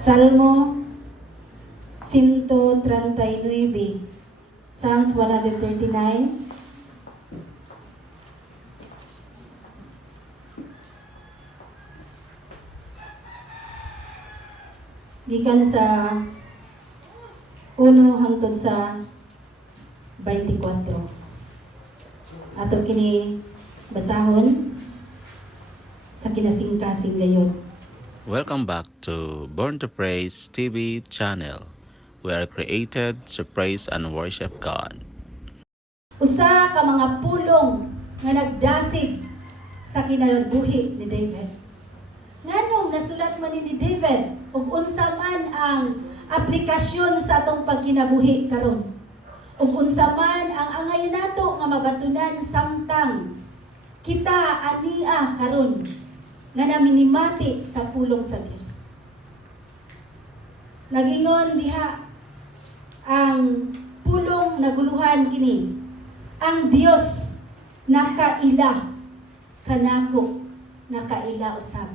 Salmo 139, Psalms 139. Gikan sa 1 hangtod sa 24. Ato kini basahon sa kinasingkasing gayon. Welcome back to Born to Praise TV channel. We are created to praise and worship God. Usa ka mga pulong nga nagdasig sa kinabuhi ni David. Nganong nasulat man ni David ug unsa man ang aplikasyon sa atong pagkinabuhi karon. Ug unsa man ang angay nato nga mabatunan samtang kita ania karon nga naminimati sa pulong sa Dios. Nagingon diha ang pulong naguluhan kini. Ang Dios nakaila kanako, nakaila usab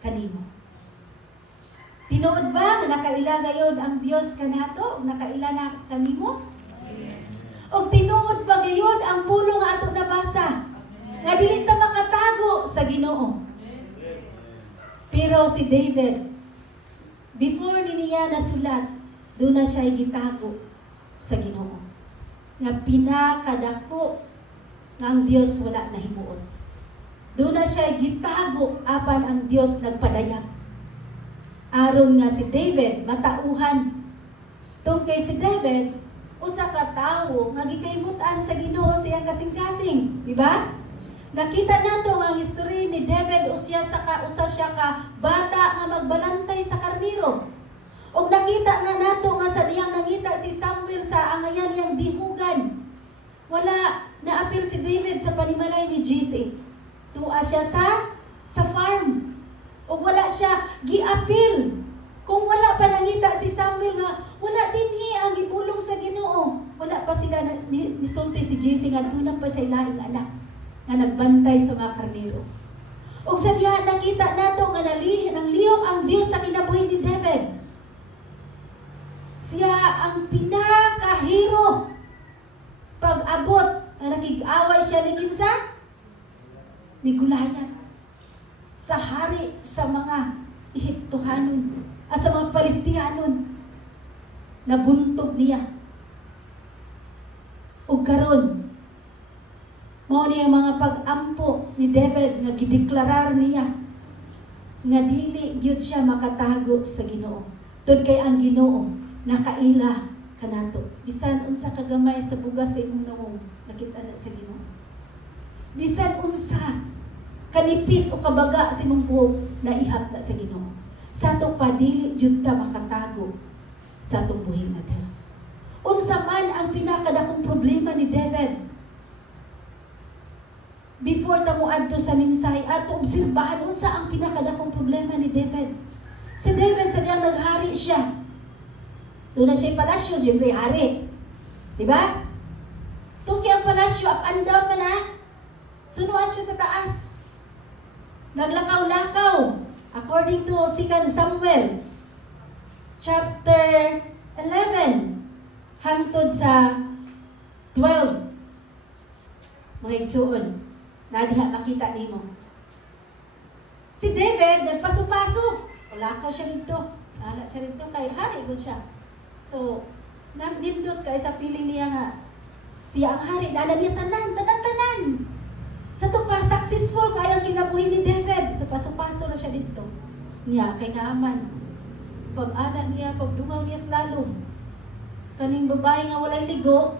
kanimo. Tinuod ba nga nakaila gayon ang Dios kanato, nakaila na kanimo? Og tinuod ba gayon ang pulong nga ato nabasa? Nga dili ta makatago sa Ginoo. Pero si David, before niya nasulat, doon na siya gitago sa Ginoo. Nga pinakadako nga ang Dios wala na himuon. Doon na siya gitago apan ang Dios nagpadayag. Aron nga si David matauhan. Tungkay si David, usa ka tawo nga gikaybutan sa Ginoo siyang kasing-kasing, di ba? Nakita nato ang history ni David usa siya ka bata nga magbalantay sa karniro. Og nakita nga nato nga sa diyang nangita si Samuel sa angayan niyang dihugan. Wala naapil si David sa panimalay ni Jesse. Tuwa siya sa farm. Og wala siya giapil. Kung wala pa nangita si Samuel nga wala dinhi ang gipulong sa Ginoo. Wala pa sila nisulti si Jesse nga tunang pa siya laing anak nga nagbantay sa mga karnero. Og sa diha nakita nato nga nang lihok ang Dios sa kinabuhi ni David. Siya ang pinakahiro pag-abot nga nakig-away siya ni kinsa? Ni Goliath. Sa hari sa mga Ehiptohanon, sa mga Palestihanon, nabuntog niya. Ug karon mao niya mga pag-ampo ni David nga gideklarar niya nga dili gyud siya makatago sa Ginoo. Tud kay ang Ginoo nakaila kanato. Bisan unsa kagamay sa bugas sa imong nawong nakita na sa Ginoo. Bisan unsa kanipis o kabaga sa imong buhok naihap na sa Ginoo. Sa to pa dili jud ta makatago sa atong buhing nga Dios. Unsa man ang pinakadakong problema ni David, before ta mo adto sa mensahe, ato obserbahan unsa ang pinakadakong problema ni David. Si David sa diyang naghari siya. Doon na siya palasyo, siyempre hari. Diba? Tungki ang palasyo, up and down man na. Sunuan siya sa taas. Naglakaw-lakaw. According to 2 Samuel, chapter 11, hangtod sa 12. Mga igsuon. Nadiha makita nimo. Si David nagpaso-paso. Lakaw siya dito. Anak siya dito kay hari gud siya. So, nindot kay sa feeling niya nga siya ang hari, dala niya tanan. Sa to pa successful kay ang kinabuhi ni David. Sa paso-paso na siya dito. Niya kay naaman. Pag anak niya, pag dungaw niya sa lalong. Kaning babae nga walay ligo,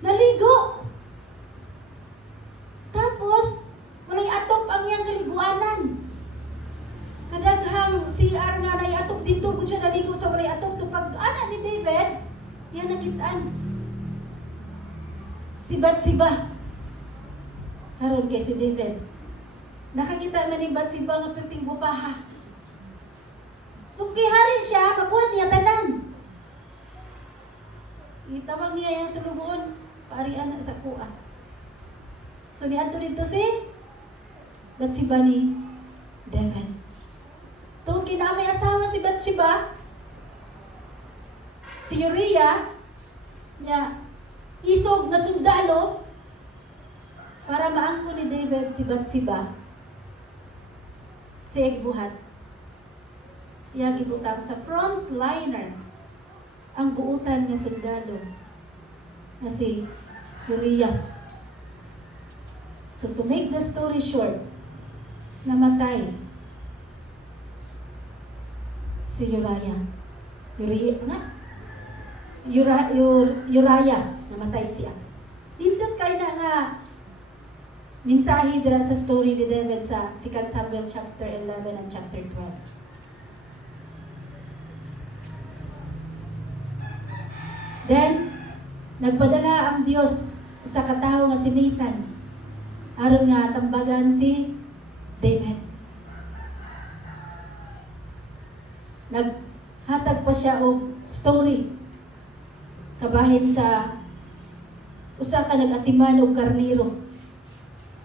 naligo. Tapos, walay atop ang iyang kaliguanan. Kadaghang CR nga na atop dito kung siya naligo sa walay atop. So pag-ana ni David, yan nakitaan. Si Bathsheba. Karon kay si David. Nakakita man ni Bathsheba nga perting bubaha. So kay hari siya, mabuhat niya tanan. Itawag niya yung sulugon, parian sa kuha. So niadto dito si Bathsheba ni David. tungod kay na may asawa si Bathsheba, si Uriah, niya, isog na sundalo, para maangko ni David si Bathsheba, siya gibuhat. Iya gibutang sa frontliner ang buutan nga sundalo na si Urias. So to make the story short, namatay si Uriah. Uriah, namatay siya. Nindot kay na nga mensahe dira sa story ni David sa 2 Samuel chapter 11 and chapter 12. Then, nagpadala ang Dios sa katawo nga si Nathan aron nga tambagan si David. Naghatag pa siya og story kabahin sa usa ka nagatiman og karniro.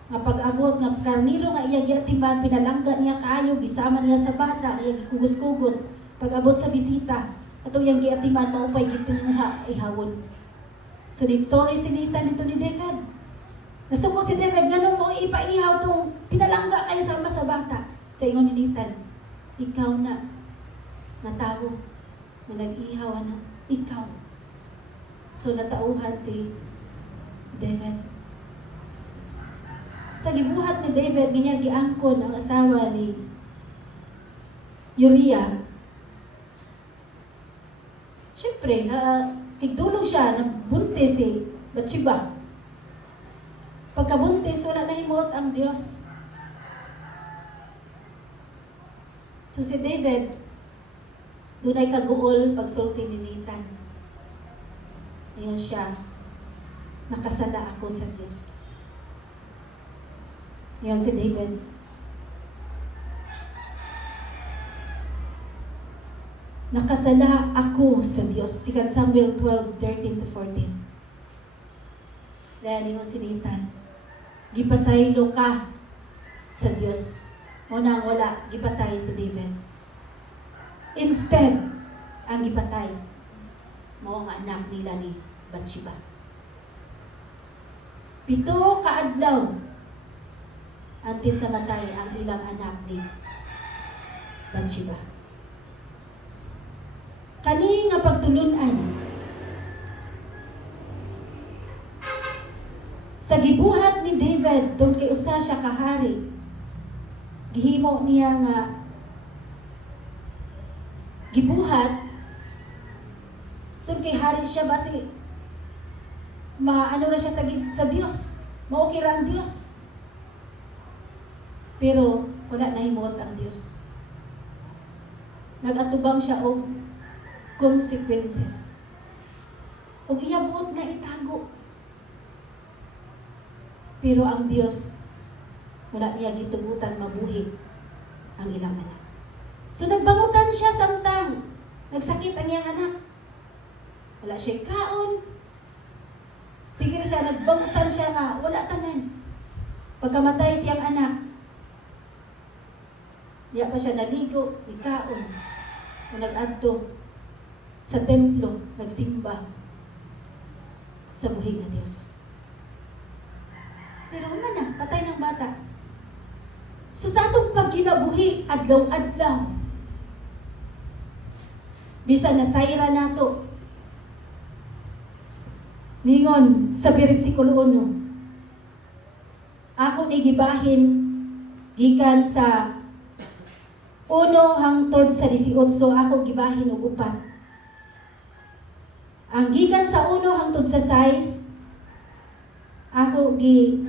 Nga pag-abot nga karniro nga iya giatiman, pinalangga niya kaayo, gisama niya sa bata, iya gikugos-kugos. Pag-abot sa bisita, ato yang giatiman maupay gitinguha ihawon. So the story si Nathan dito ni David. Nasuko si David, ganun mo ipaihaw tong pinalangga kayo sama sa bata. Sa ingon ni Nathan, ikaw na natawo na nag-ihaw na ikaw. So natauhan si David. Sa gibuhat ni David, niya giangkon ang asawa ni Uriah. Siyempre, kigdulong siya na buntis si Bathsheba. Pagkabuntis, wala na himot ang Diyos. So si David, dunay kaguol pagsulti ni Nathan. Ngayon siya, nakasala ako sa Diyos. Ngayon si David, nakasala ako sa Diyos. 2 Samuel 12:13-14. Dahil ngayon si Nathan, gipasaylo ka sa Diyos. Muna wala, gipatay si David. Instead, ang gipatay, mao nga anak nila ni Bathsheba. 7 kaadlaw, antes namatay ang ilang anak ni Bathsheba. Kani nga pagtulunan, sa gibuhat ni David, doon kay usa siya kahari, gihimo niya nga gibuhat, doon kay hari siya basi maano na siya sa Diyos, maukira ang Diyos. Pero wala na himot ang Diyos. Nagatubang siya og consequences. Og iyabot na itago. Pero ang Diyos, wala niya gitugutan mabuhi ang ilang anak. So nagbangutan siya samtang nagsakit ang iyang anak. Wala siya kaon. Sige siya, nagbangutan siya nga, wala tanan. Pagkamatay siyang anak, diya pa siya naligo, ni kaon. O nag-adto sa templo, nagsimba sa buhing na Diyos. Pero wala na, patay ng bata. So sa atong pagkinabuhi, adlaw-adlaw, bisan na sayra nato, ningon sa bersikulo 1, ako ni gibahin gikan sa 1 hangtod sa 18, ako gibahin og 4. Ang gikan sa 1 hangtod sa 6, ako gi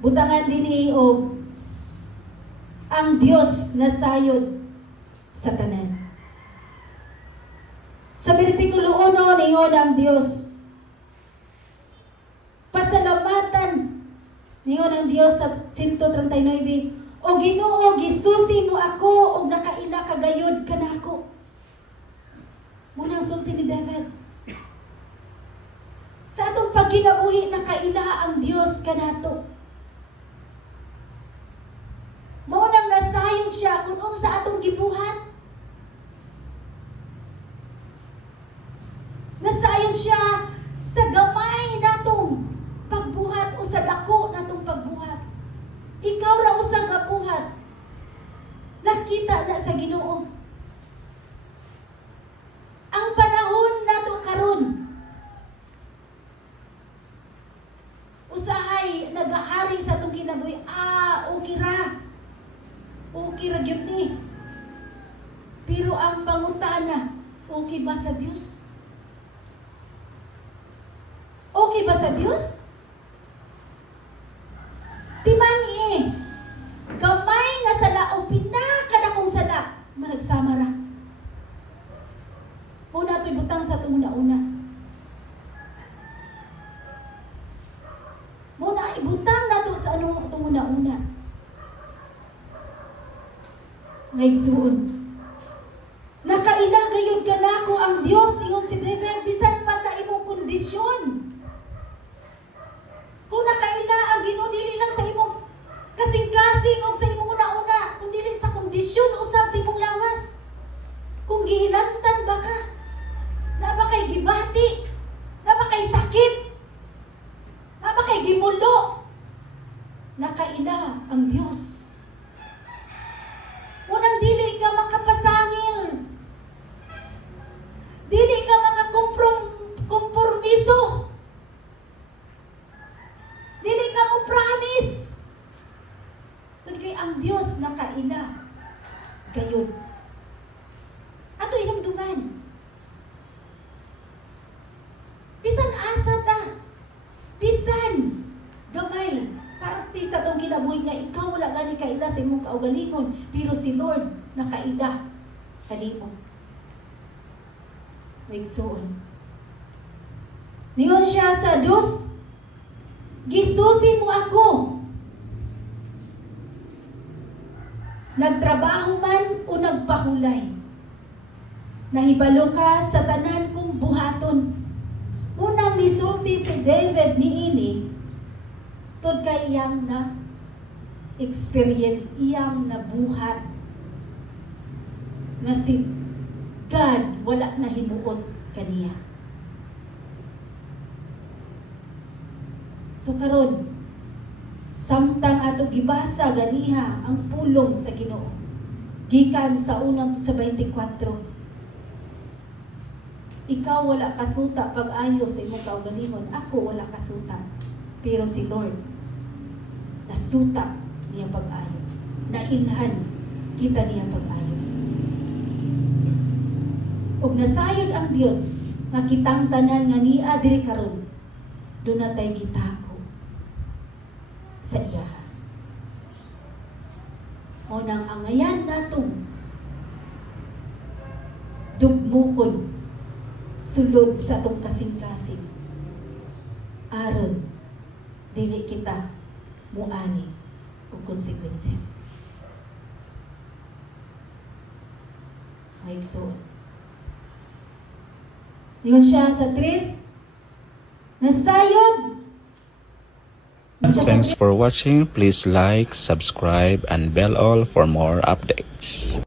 butangan dinhi og ang Dios nasayod sa tanan. Sa bersikulo 1, ningon ang Dios, pasalamatan ningon ang Dios sa 139, o Ginoo, gisusi mo ako og nakaila kagayod kanako. Munang sulti ni David. Sa atong pagkinabuhi, nakaila ang Dios kanato. Maunang nasayod Dayon siya sa gamay natong pagbuhat o sa dako natong pagbuhat. Ikaw ra usa ka buhat. Nakita na sa Ginoo. Ang panahon nato karon, usahay nag-aari sa itong kinabuhi, okay ra. Okay ra gyud ni. Pero ang pangutana, okay ba sa Dios? Okay ba sa Dios? Timani gamay nga sala o pinakadakong sala, managsama ra. Una ito'y butang sa itong una-una. Muna ibutang nato sa anong itong una-una. Ngaigsuon. Nakailagayod ka na ko ang Diyos, ingon si David, bisan pa sa imong kondisyon. Kung nakaila ang Ginoo, dili lang sa imong kasing-kasing o sa imong una-una, kung dili sa kondisyon usab sa imong lawas. Kung gihilantan ba ka, na ba kay gibati, na ba kay sakit, na ba kay gimulo, nakaila ang Diyos. Unang dili ka makapasangil, dili ka makakompromiso, dili ka mo promise. Kaya ang Diyos nakaila gayon. Ato hinumduman. Bisan asa ta, bisan gamay, parte sa tong kinabuhi nga ikaw wala gani kaila sa imong kaugalingon, pero si Lord nakaila kanimo. Wigsoon. Ningon siya sa Diyos, gisusin mo ako. Nagtrabaho man o nagpahulay, nahibalo ka sa tanan kong buhaton. Unang nisulti si David niini, tod kay iyang na experience, iyang nabuhat nga si God wala na himuot kaniya. So karon, samtang ato gibasa ganiha ang pulong sa Ginoo, gikan sa unang sa 24, ikaw wala kasuta pag-ayo sa imong kaugalingon, ako wala kasuta, pero si Lord nasuta niya pag-ayo, nailhan kita niya pag-ayo. Og nasayod ang Dios nga kitang tanan nga niya diri karon, do natay gitako sa iya. O nang angayan natong dugmukon sulod sa atong kasing-kasing, aron dili kita muani og consequences. Ngaigsoon. Yun siya sa 3, nasayod. Thanks for watching. Please like, subscribe, and bell all for more updates.